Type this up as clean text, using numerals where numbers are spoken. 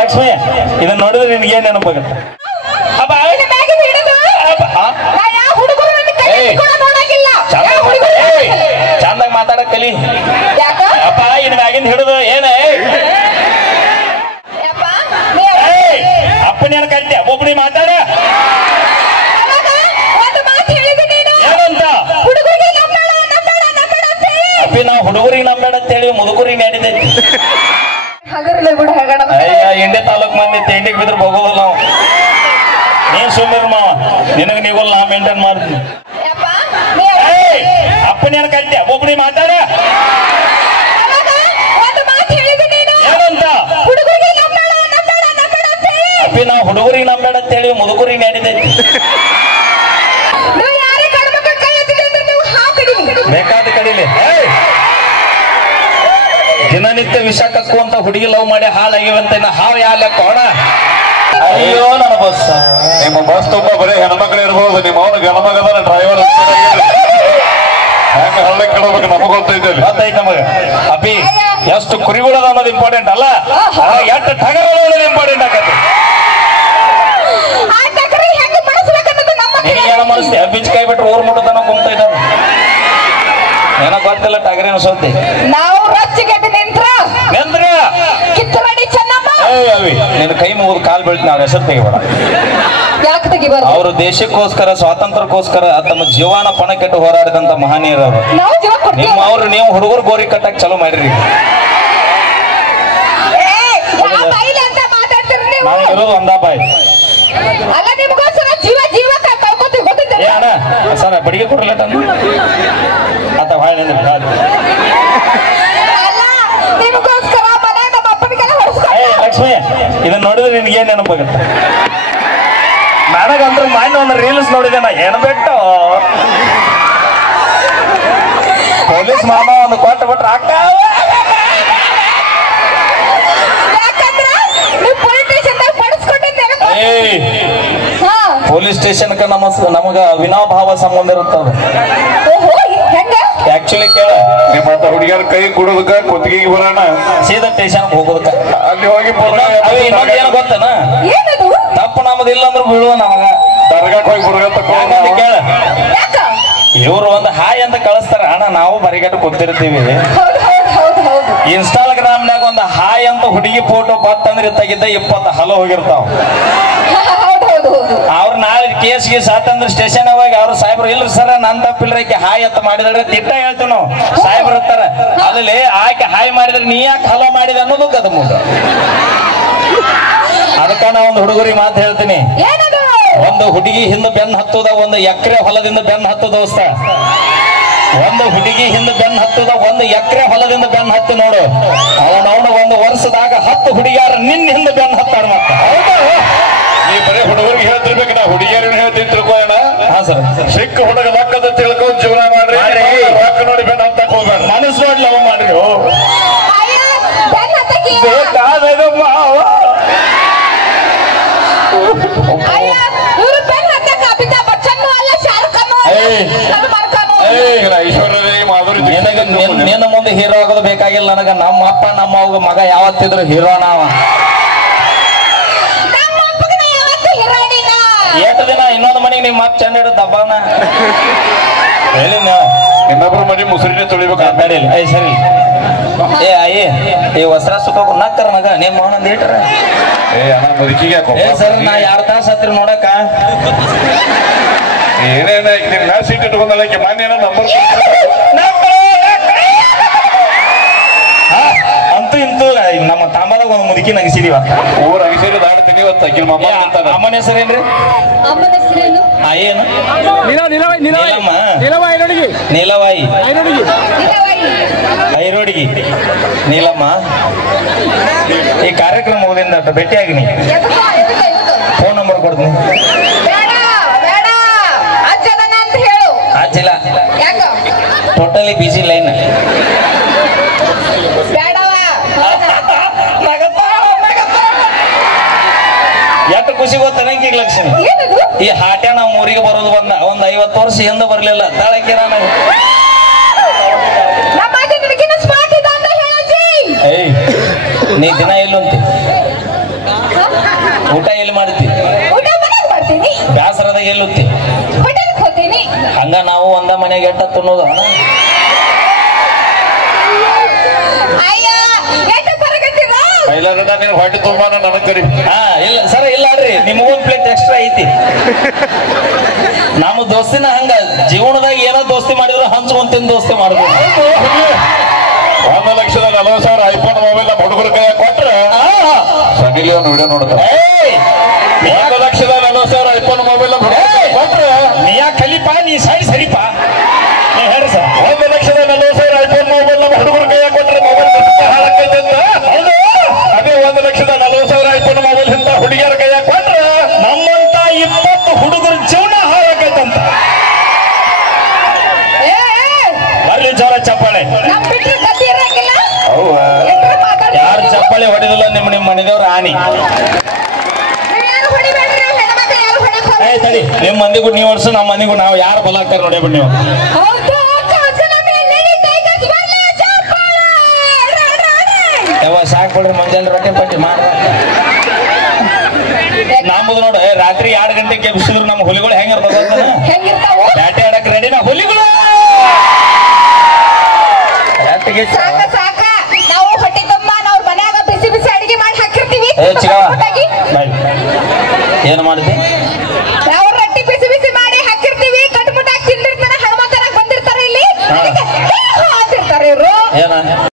ಲಕ್ಷ್ಮಿ ಇದನ್ನ ನೋಡಿದ್ರೆ ನಿನ್ಗೆ ಏನ್ ನೆನಪಾಗುತ್ತೆ? ಚಂದಾಗ ಮಾತಾಡಕ್ ಕಲಿ ಅಪ್ಪ. ಇನ್ ಮ್ಯಾಗಿಂದ ಹಿಡಿದು ಏನ ಅಪ್ಪನ ಏನ್ ಕಲ್ತೆ ಒಬ್ಬನಿ ಮಾತಾಡ ಏನಂತ? ಅಪ್ಪಿ ನಾವು ಹುಡುಗರಿಗೆ ನಂಬೇಡ ಅಂತೇಳಿ ಮುದುಕರಿಗೆ ನಡೀತೈತಿ. ಅಯ್ಯ ಇಂಡಿ ತಾಲೂಕ್ ಮಂದಿ ತಿಂಡಿಗೆ ಬಿದ್ರೆ ಹೋಗೋದಿಲ್ಲ ನಾವು. ನೀನ್ ಸುಮ್ಮನೆ ಮಾವ, ನಿನಗೆ ನೀವಲ್ಲ ನಾ ಮೇಂಟೈನ್ ಮಾಡ್ತೀನಿ. ಅಪ್ಪನ ಏನ್ ಕಲ್ತೆ ಒಬ್ಬನಿ ಮಾತಾಡ ಏನಂತ? ಅಪ್ಪಿ ನಾವು ಹುಡುಗರಿಗೆ ನಂಬೇಡ ಅಂತೇಳಿ ಮುದುಕರಿಗೆ ನಡೀತೈತಿ. ಬೇಕಾದ ಕಡಿಲಿ ದಿನನಿತ್ಯ ವಿಷ ಕಕ್ಕುವಂತ ಹುಡುಗಿ ಲವ್ ಮಾಡಿ ಹಾಳಾಗಿವಂತ ಹಾವು ಯಾಲ ಕೋಣ. ಅಯ್ಯೋ ನನ್ನ ಬಸ್, ನಿಮ್ಮ ಬಸ್ ತುಂಬಾ ಬರೀ ಹೆಣ್ಮಕ್ಳು ಇರ್ಬೋದು. ನಿಮ್ಮ ಅವನು ಗಣಮಗದ ಡ್ರೈವರ್ ಹೆಂಗ ಹಳ್ಳಕ್ಕೆ ಇಡಬೇಕು ನಮಗ್ ಗೊತ್ತೈತೆ ನಮಗ. ಅಪ್ಪಿ ಎಷ್ಟು ಕುರಿಗಳದ ಅನ್ನೋದು ಇಂಪಾರ್ಟೆಂಟ್ ಅಲ್ಲ, ಎಷ್ಟು ಟಗರು ಅನ್ನೋದು ಇಂಪಾರ್ಟೆಂಟ್ ಆಗತ್ತೆ. ನೀನೇನ ಮನಸ್ತಿ ಬೀಚ್ ಕೈ ಬಿಟ್ರೆ ಊರ್ ಮುಟ್ಟತನ ಕುಂತಾ ಇದ್ದಾನೆ. ಏನೋ ಗೊತ್ತಿಲ್ಲ ಟಗರಿನ ಸುದ್ದಿ. ನಾವು ರೊಚ್ಚಿಗೆದ್ದು ನಿಂತ್ರ ಅವಿ ನಿನ್ನ ಕೈ ಮುಗಿದು ಕಾಲ್ ಬೀಳ್ತೀನಿ. ಅವ್ರ ಹೆಸರು ತೆಗಿಬೇಡ. ಯಾಕೆ ತೆಗಿಬಾರ್ದು? ಅವರು ದೇಶಕ್ಕೋಸ್ಕರ ಸ್ವಾತಂತ್ರ್ಯಕ್ಕೋಸ್ಕರ ತಮ್ಮ ಜೀವನ ಪಣ ಕೆಟ್ಟು ಹೋರಾಡಿದಂತ ಮಹನೀಯರು ಅವರು. ನಿಮ್ಮ ಅವ್ರು ನೀವು ಹುಡುಗರು ಗೋರಿ ಕಟ್ಟಕ್ ಚಲೋ ಮಾಡಿರಿ. ನಾನು ಇರೋದು ಒಂದ ಬಾಯಿ ಅಲ್ಲ, ನಿಮಗೋಸ್ಕರ ಜೀವ ಜೀವ ಕಳ್ಕೊತೀವಿ ಗೊತ್ತಿದೆ. ಅಣ್ಣ ಸರ್ ಬಡಿಗೆ ಕೊಡ್ರಲ್ಲ ಆತ ಬಾಯ್ ನಿಂದ ಲಕ್ಷ್ಮಿ ಇದನ್ನ ನೋಡಿದ್ರೆ ನಿನ್ಗೆ ಏನ್ ನೆನಪಾಗುತ್ತೆ? ನನಗಂದ್ರೆ ಮಾನ್ಯ ಒಂದು ರೀಲ್ಸ್ ನೋಡಿದೆ ನಾ. ಏನು ಬಿಟ್ಟು ಪೊಲೀಸ್ ಮಾಮ ಒಂದು ಕೊಟ್ಟು ಬಿಟ್ರೆ ಅಕ್ಕ ಪೊಲೀಸ್ ಸ್ಟೇಷನ್ ನಮಗ ಅವಿನಾಭಾವ ಸಂಬಂಧ ಇರುತ್ತದ. ಆಕ್ಚುಲಿ ಕೇಳ, ನಿಮ್ಮ ಹುಡುಗಿಯರ ಕೈ ಕುಡೋದಕ್ಕ ಕುತ್ತಿಗೆ ಬರೋಣ ಸೀದಾ ಸ್ಟೇಷನ್ ಹೋಗೋದಕ್ಕ. ಅಲ್ಲಿ ಹೋಗಿ ಇನ್ನೊಂದು ಏನು ಗೊತ್ತನ? ತಪ್ಪು ನಮ್ಮದಿಲ್ಲ ಅಂದ್ರೆ ಬೀಳುವ ನಮಗ ದರ್ಗಾಕ್ ಹೋಗಿ ಬುರ್ಗತ್ತ ಕೇಳ. ಇವ್ರು ಒಂದು ಹಾಯ್ ಅಂತ ಕಳಿಸ್ತಾರ, ಅಣ್ಣ ನಾವು ಬರಿಗಟ್ಟು ಕೂತಿರ್ತೀವಿ. ಇನ್ಸ್ಟಾಗ್ರಾಮ್ನಾಗ ಒಂದು ಹಾಯ್ ಅಂತ ಹುಡುಗಿ ಫೋಟೋ ಬತ್ತಂದ್ರೆ ತೆಗಿದ್ದ 20 ಹಲೋ ಹೋಗಿರ್ತಾವ. ಅವ್ರು ನಾಳೆ ಕೇಸ್ಗೆ ಸಾತಂದ್ರೆ ಸ್ಟೇಷನ್ ಹೋಗಿ ಅವ್ರು ಸಾಹೇಬ್ರು ಇಲ್ರಿ ಸರ್ ನನ್ ತಪ್ಪಿಲ್ರಕ್ಕೆ ಹಾಯ್ ಅಂತ ಮಾಡಿದ್ರೆ ತಿಟ್ಟ ಹೇಳ್ತೀವಿ ನಾವು. ಸಾಹೇಬ್ರು ಇರ್ತಾರ ಅಲ್ಲಿ ಆಕೆ ಹಾಯ್ ಮಾಡಿದ್ರೆ ನೀ ಯಾಕೆ ಹಲೋ ಮಾಡಿದೆ ಅನ್ನೋದು ಗದ ಮುಂದೆ. ಅದಕ್ಕ ನಾ ಒಂದು ಹುಡುಗರಿಗೆ ಮಾತು ಹೇಳ್ತೀನಿ. ಒಂದು ಹುಡುಗಿ ಹಿಂದೆ ಬೆನ್ನು ಹತ್ತದ, ಒಂದು ಎಕರೆ ಹೊಲದಿಂದ ಬೆನ್ನು ಹತ್ತು ದೋಸ್ತ. ಒಂದು ಹುಡುಗಿ ಹಿಂದೆ ಬೆನ್ನು ಹತ್ತದ, ಒಂದು ಎಕರೆ ಹೊಲದಿಂದ ಬೆನ್ನು ಹತ್ತು ನೋಡು. ಅವನವನ ಒಂದು ವರ್ಷದಾಗ 10 ಹುಡುಗಿಯಾರ ನಿನ್ನ ಹಿಂದೆ ಬೆನ್ನು ಹತ್ತಾರ. ಮತ್ತ ನೀ ಬರೀ ಹುಡುಗರಿಗೆ ಹೇಳ್ತಿರ್ಬೇಕು, ನಾ ಹುಡುಗಿಯರನ್ನ ಹೇಳ್ತೀನಿ ತಿಳ್ಕೊಳ್ಳೋಣ. ಹಾ ಸರ್, ಸಿಕ್ಕ ಹುಡುಗ ಲಕ್ಕದ ತಿಳ್ಕೊಂಡು ಜೀವನ ಮಾಡ್ರಿ. ರೊಕ್ಕ ನೋಡಿ ಬೆನ್ನ ಹತ್ತಕ್ ಹೋಗ್ಬೇಡ, ಮನಸ್ಸು ನೋಡಿ ಲವ್ ಮಾಡ್ರಿ. ನಿನ್ನ ಮುಂದೆ ಹೀರೋ ಆಗೋದು ಬೇಕಾಗಿಲ್ಲ ನನಗ. ನಮ್ಮ ಅಪ್ಪ ನಮ್ಮ ಅವ್ಗ ಮಗ ಯಾವತ್ತಿದ್ರು ಹೀರೋ ನಾವ. ಎಷ್ಟು ದಿನ ಇನ್ನೊಂದು ಮನೆಗೆ ನೀವು ಮತ್ತೆ ಚೆಂದ ಇಡೋದು ದಬ್ಬಾನ ಹೇಳಿ. ಇನ್ನೊಬ್ರು ಮನೆ ಮುಸುರಿನ ತೊಳಿಬೇಕು. ಸರಿ ಈ ವಸ್ತ್ರ ಸುಖ ನಕ್ಕರ ಮಗ ನಿಮ್ಮ ಅವನಂದ ಇಟ್ರ. ಸರ್ ನಾ 2 ತಾಸು ಹತ್ತಿರ ನೋಡಕ ಏನೇನ ನಿನ್ನ ಸೀಟ್ ಇಟ್ಕೊಂಡಕ್ಕೆ ಮಾನ್ಯ ನಂಬರ್ ಅಂತೂ ಇಂತೂ ನಮ್ಮ ತಾಂಬದಾಗ ಒಂದು ಮುದುಕಿ ನಗಿಸಿದೀವ. ಊರ್ ಅಗಿಸಿರಿ ದಾಡ್ತೀನಿ ಇವತ್ತು ಅಕ್ಕಿನ ಅಮ್ಮನ ಹೆಸರೇನ್ರಿ? ಏನು ನೀಲವಾಯಿ ಐರೋಡಿಗಿ ನೀಲಮ್ಮ. ಈ ಕಾರ್ಯಕ್ರಮ ಮುಗಿದಿಂದ ಭೇಟಿಯಾಗಿನಿ. ಫೋನ್ ನಂಬರ್ ಕೊಡ್ತೀನಿ. ಹಚ್ಚಿಲ್ಲ, ಟೋಟಲಿ ಬಿಸಿ ಲೈನ್. ಎಷ್ಟು ಖುಷಿ ಗೊತ್ತ ನಂಗೆ ಲಕ್ಷ್ಮಿ. ಈ ಹಾಟ್ಯ ನಾವು ಊರಿಗೆ ಬರೋದು ಒಂದ್ 50 ವರ್ಷ ಹಿಂದೆ ಬರ್ಲಿಲ್ಲ. ತಾಳಕಿರ ನೀ ದಿನ ಎಲ್ಲುಂತಿ ಊಟ ಎಲ್ಲಿ ಮಾಡ್ತಿ? ಊಟ ಮನೆಗೆ ಮಾಡ್ತೀನಿ. ಬ್ಯಾಸರದಾಗ ಎಲ್ಲುತ್ತಿ? ಹೋಟೆಲ್ಗೆ ಹೋಗ್ತೀನಿ. ಹಂಗ ನಾವು ಒಂದ ಮನೆಗೆ ಎಟ್ಟ ತಿನ್ನೋದು? ಅಯ್ಯ ಎಷ್ಟು ಬರಕತ್ತೀರ? ಮೈಲಾರಣ್ಣ ನೀನು ಹೊಟ್ಟೆ ತುಂಬಾ ನನಗೆ ಕರಿ. ಇಲ್ಲ ಸರ ಇಲ್ಲ ಅಲ್ರಿ, ನಿಮಗೊಂದು ಪ್ಲೇಟ್ ಎಕ್ಸ್ಟ್ರಾ ಐತಿ. ನಮ್ಮ ದೋಸ್ತಿನ ಹಂಗ ಜೀವನದಾಗ ಏನೋ ದೋಸ್ತಿ ಮಾಡಿದ್ರು ಹಂಚ್ಕೊಂತಿನ ದೋಸ್ತಿ ಮಾಡಿದ್ರು. 1,40,000 ಐಫೋನ್ ಮೊಬೈಲ್ ನಮ್ಮ ಹುಡುಗರ ಕೈ ಕೊಟ್ರೆ ಸನಿಲಿಯೋ ವಿಡಿಯೋ ನೋಡ್ತಾರೆ. 1,40,000 ಐಫೋನ್ ಮೊಬೈಲ್ ಕೊಟ್ರೆ ನೀ ಯಾ ಕಲಿಪ, ನೀ ಸೈಡ್ ಸರಿಪ. ನೀ ಹೇಳ್ರಿ ಸರ್, 1,40,000 ಐಫೋನ್ ಮೊಬೈಲ್ ನಮ್ಮ ಹುಡುಗರ ಕೈ ಕೊಟ್ರೆ ಮೊಬೈಲ್ ಹಾಳಾಕೈತೆ ಅಂತ. ಹೌದು, ಅದೇ 1,40,000 ಐಫೋನ್ ಮೊಬೈಲ್ ಇಂತ ಹುಡುಗಿಯರ ಕೈ ಕೊಟ್ರೆ ನಮ್ಮಂತ 20 ಹುಡುಗರ ಜೀವನ ಹಾಳಾಗೈತಂತ. ಬರ್ಲಿ ಜೋರ ಚಪ್ಪಾಳೆ. ನಮ್ ಬಿಟ್ರೆ ಗತಿ ಇರಂಗಿಲ್ಲ. ಯಾರು ಚಪ್ಪಾಳೆ ಹೊಡಿದಿಲ್ಲ ನಿಮ್ಮ ಮನೆದೇವ್ರ ಆನಿ. ತಡಿ, ನಿಮ್ ಮಂದಿಗೂ ನೀವು ವರ್ಷ ನಮ್ಮ ಮಂದಿಗೂ ನಾವು ಯಾರು ಬಲ ಆಗ್ತಾರೆ ನೋಡಿ ಬಿಡಿ ನೀವು. ಯಾವ ಸಾಕು ಕೊಡ್ರಿ, ಮುಂಜಾನೆ ರೊಟ್ಟಿ ಪಟ್ಟಿ ಮಾಡ. ನಮ್ಮದು ನೋಡು, ರಾತ್ರಿ 2 ಗಂಟೆಗೆ ಎಬ್ಸಿದ್ರು ನಮ್ಮ ಹುಲಿಗಳು ಹೆಂಗಿರ್ತಾವ? ಬ್ಯಾಟೆ ಆಡಕ್ ರೆಡಿನ ಹುಲಿಗಳು. ನಾವು ಹೊಟ್ಟೆ ತುಂಬ ನಾವು ಮನ್ಯಾಗ ಬಿಸಿ ಬಿಸಿ ಅಡಿಗೆ ಮಾಡಿ ಹಾಕಿರ್ತೀವಿ. ಏನು ಮಾಡಿದ್ವಿ?